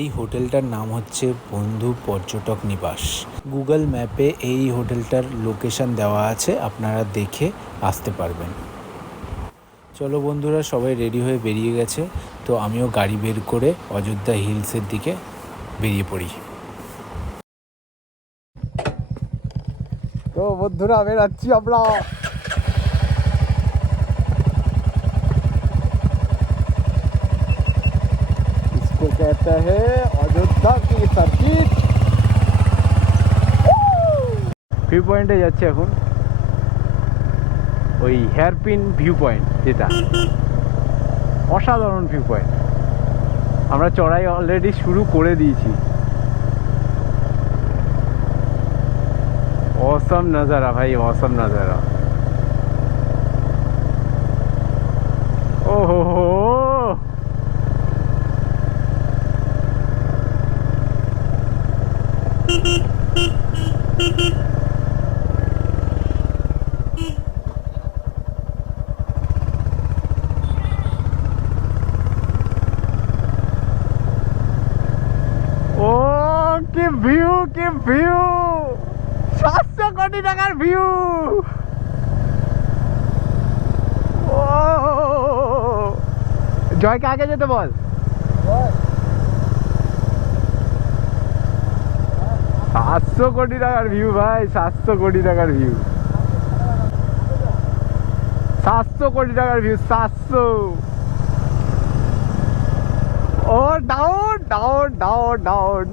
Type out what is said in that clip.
এই হোটেলটার নাম হচ্ছে বন্ধু পর্যটক নিবাস। গুগল ম্যাপে এই হোটেলটার লোকেশন দেওয়া আছে, আপনারা দেখে আসতে পারবেন। চলো বন্ধুরা, সবাই রেডি হয়ে বেরিয়ে গেছে, তো আমিও গাড়ি বের করে অযোধ্যা হিলসের দিকে বেরিয়ে পড়ি। তো বন্ধুরা বেরাচ্ছি আমরা। इसको कहते हैं অযোধ্যা কি সার্কিট। ভিউ পয়েন্টে যাচ্ছে এখন, ওই হেয়ারপিন ভিউ পয়েন্ট, যেটা অসাধারণ ভিউ পয়েন্ট। আমরা চড়াই অলরেডি শুরু করে দিয়েছি। औसम नज़ारा भाई, औसम नज़ारा। ओहो কি ভিউ, কি ভিউ, 700 কোটি টাকার ভিউ। জয়কে আগে যেতে বল। 700 কোটি টাকার ভিউ ভাই, 700 কোটি টাকার ভিউ, 700 কোটি টাকার ভিউ, 700। ও ডাউন ডাউন ডাউন ডাউন।